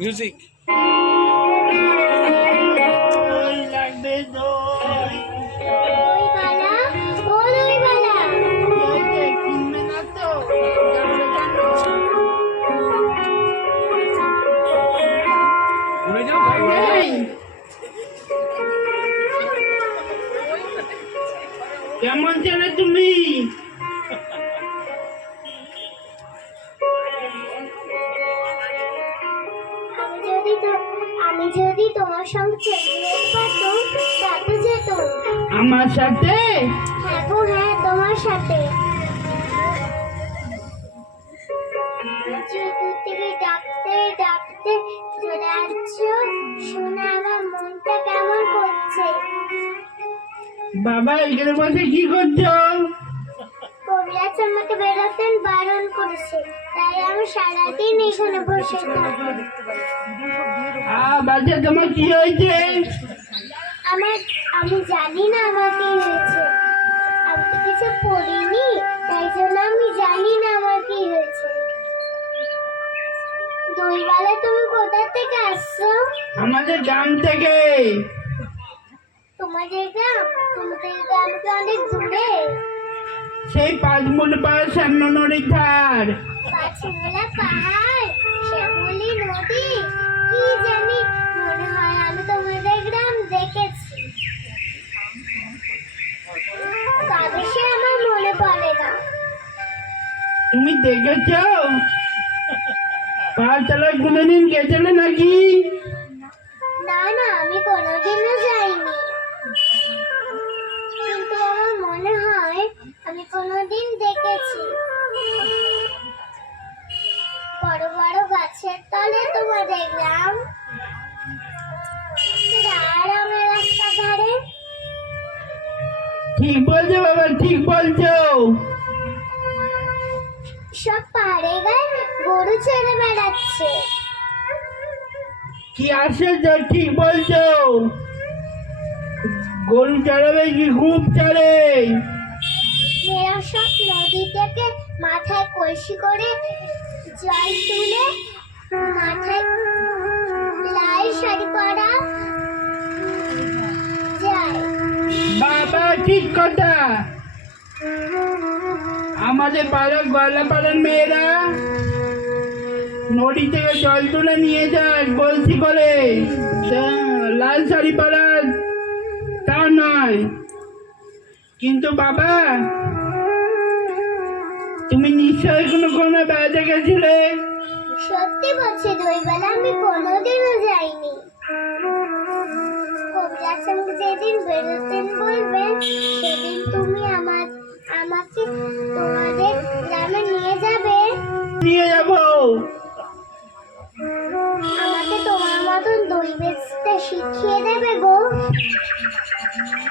Music. লাগবে দই। দইবালা, ও দইবালা, কিনবে না তো? যাবে কেন? ঘুরে যাও ভাই। এই, কেমন ছেলে তুমি? আমি যদি তোমার সঙ্গে চলে যেতে পারতাম তাতে যেত। আমার সাথে? হ্যাঁ গো হ্যাঁ, তোমার সাথে। দূর থেকে ডাকতে ডাকতে চলে আসছো, শুনে আমার মনটা কেমন করছে। বাবা এখানে বসে কি করছো? কবিরাজ আমাকে বেরোতেন বারণ করেছে, তাই আমি সারাদিন এখানে বসে থাকি। বাচ্চা তোমার কি হয়েছে? আমি জানি না আমার কি হয়েছে। আমি তো কিছু পড়িনি, তাই জন্য আমি জানি না আমার কি হয়েছে। দইবালা, তুমি কোথা থেকে আসছো? আমাদের গ্রাম থেকে। তোমাদের গ্রাম? তোমাদের গ্রাম কি অনেক দূরে? সেই পাঁচমুল পাড় শ্যামলা নদীর ধার। পাঁচমোলা পাহাড়, শ্যামলী নদী, কি জানি, মনে হয় আমি তোমাদের গ্রাম দেখেছি, তবে সে আমার মনে পড়ে না। তুমি দেখেছো? পাঠশালায় কোনোদিন গেছিলে নাকি? না না, আমি কোনোদিনও যাইনি, কিন্তু আমার মনে হয় আমি কোনোদিন দেখেছি। বড় বড় গাছের তলে তোমাদের গ্রাম, আর আমার রাস্তা ধারে। ঠিক বলছো বাবা, ঠিক বলছো। সব পাহাড়ে গায়ে গরু চড়ে বেড়াচ্ছে। কি আশ্চর্য, ঠিক বলছো। গরু চড়াবে কি খুব চড়ে? মেয়েরা সব নদী থেকে মাথায় কলসি করে জল তুলে, মাথায় লাল শাড়ি পরা যায়। বাবা ঠিক কথা। আমাদের পাড়ার গলা পাড়ার মেয়েরা নদী থেকে জল তুলে নিয়ে যায় কলসি করে। লাল শাড়ি পরা তা নয়, কিন্তু বাবা তুমি নিশ্চয়ই কোনো বেড়াতে গেছিলে? সত্যি বলছি দইবালা, আমি কোনোদিনও যাইনি। কবিরাজ আমাকে যেদিন বেরোতেন বলবেন, সেদিন তুমি আমাকে তোমাদের গ্রামে নিয়ে যাবে। নিয়ে যাবো। আমাকে তোমার মতন দই বেচতে শিখিয়ে দেবে গো।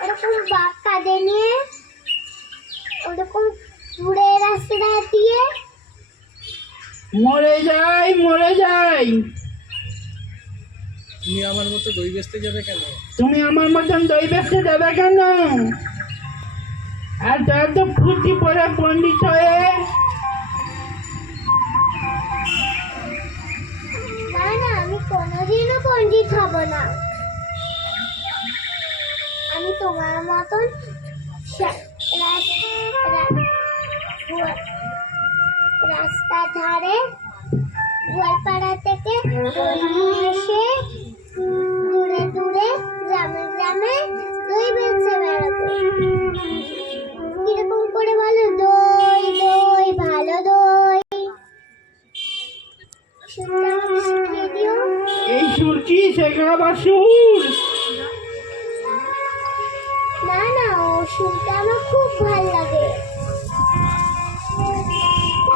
ওরকম বাঘ কাঁধে নিয়ে, ওরকম ঘুরে রাস্তা দিয়ে। মরে যাই, মরে যাই। তুমি আমার মতো দই বেচতে যাবে কেন? তুমি আমার মতন দই বেচতে যাবে কেন? আর এত ফুটি পরে পণ্ডিত হয়ে? না না, আমি কোনোদিনও পণ্ডিত হব না। আমি তোমার মতন রাস্তার ধারে গোয়ালপাড়া থেকে দই নিয়ে এসে দূরে দূরে গ্রামে গ্রামে দই বেচে বেড়াবো। কিরকম করে বলো? দই দই, ভালো দই। সুরটা আমাকে শিখিয়ে দিও। এই সুর কি শেখাবা সুর? না না, ও সুরটা আমার খুব ভালো লাগে।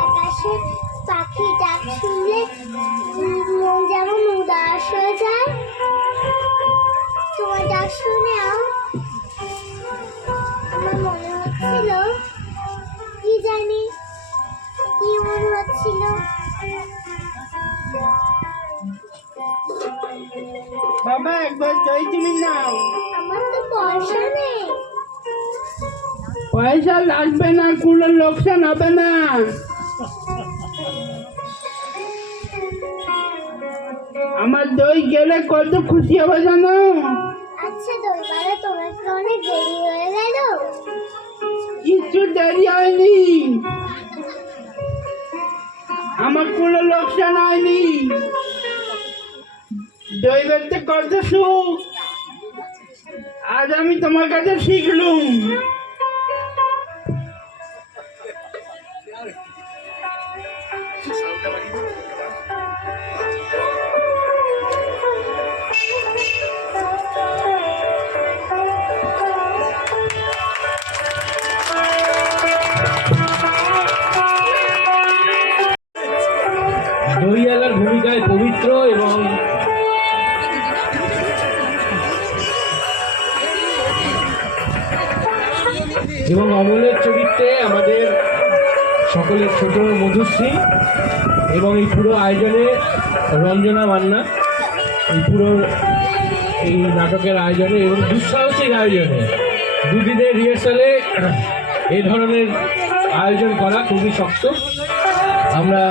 আকাশে পাখি ডাক শুনলে মন যেমন উদাস হয়ে যায়। তোমার ডাক শুনেও আমার মনে হচ্ছিল, কি জানি কি মনে হচ্ছিল। বাবা একবার দই তুমি নাও। আমার তো পয়সা নেই। পয়সা লাগবে না, কোনো লোকসান হবে না। আমার দই গেলে কত খুশি হবে জানো? আচ্ছা দইবারে তোমার তো অনেক দেরি হয়ে গেল। কিছু দেরি হয়নি, আমার কোনো লোকসান হয়নি। দই বেলতে কত সুখ আজ আমি তোমার কাছে শিখলুম। দইয়ালার ভূমিকায় পবিত্র এবং অমলের চরিত্রে আমাদের সকলের ছোট মধুশ্রী, এবং এই পুরো আয়োজনে রঞ্জনা মান্না, এই নাটকের আয়োজনে এবং দুঃসাহসিক আয়োজনে দুদিনের রিহার্সালে এই ধরনের আয়োজন করা খুবই শক্ত। আমরা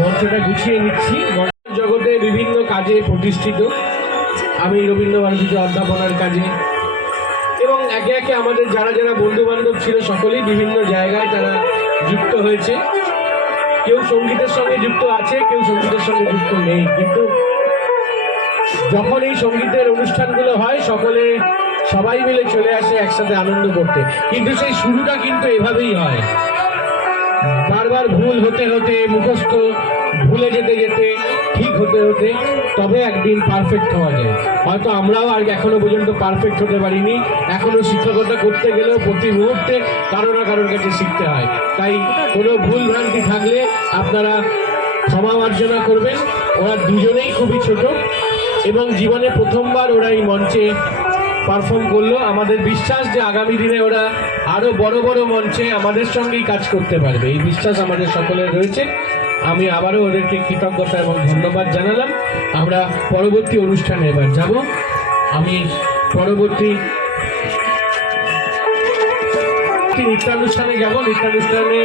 মঞ্চটা গুছিয়ে নিচ্ছি। মঞ্চ জগতে বিভিন্ন কাজে প্রতিষ্ঠিত, আমি রবীন্দ্রভারতীতে অধ্যাপনার কাজে, এবং একে একে আমাদের যারা যারা বন্ধু বান্ধব ছিল সকলেই বিভিন্ন জায়গায় তারা যুক্ত হয়েছে। কেউ সঙ্গীতের সঙ্গে যুক্ত আছে, কেউ সঙ্গীতের সঙ্গে যুক্ত নেই, কিন্তু যখন এই সঙ্গীতের অনুষ্ঠানগুলো হয় সবাই মিলে চলে আসে একসাথে আনন্দ করতে। কিন্তু সেই শুরুটা কিন্তু এভাবেই হয়, বারবার ভুল হতে হতে, মুখস্থ ভুলে যেতে যেতে, ঠিক হতে হতে তবে একদিন পারফেক্ট হওয়া যায়। হয়তো আমরাও আর এখনো পর্যন্ত পারফেক্ট হতে পারিনি, এখনো শিক্ষকতা করতে গেলেও প্রতি মুহূর্তে কারো না কারোর কাছে শিখতে হয়। তাই কোনো ভুল ভ্রান্তি থাকলে আপনারা ক্ষমা মার্জনা করবেন। ওরা দুজনেই খুবই ছোট এবং জীবনে প্রথমবার ওরা এই মঞ্চে পারফর্ম করলো। আমাদের বিশ্বাস যে আগামী দিনে ওরা আরো বড় বড় মঞ্চে আমাদের সঙ্গেই কাজ করতে পারবে, এই বিশ্বাস আমাদের সকলের রয়েছে। আমি আবারও ওদেরকে কৃতজ্ঞতা এবং ধন্যবাদ জানালাম। আমরা পরবর্তী অনুষ্ঠানে এবার যাব। আমি পরবর্তী নৃত্যানুষ্ঠানে যাব। নৃত্যানুষ্ঠানে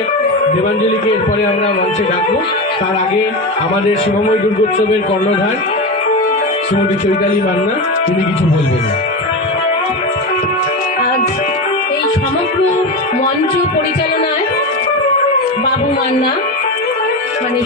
দেবাঞ্জলিকে এরপরে আমরা মঞ্চে ডাকবো। তার আগে আমাদের শুভময় দুর্গোৎসবের কর্ণধার শ্রীমতী চৈতালি মান্না, তিনি কিছু বলবেন না। আজ এই সমগ্র মঞ্চ পরিচালনায় বাবু মান্না, মানে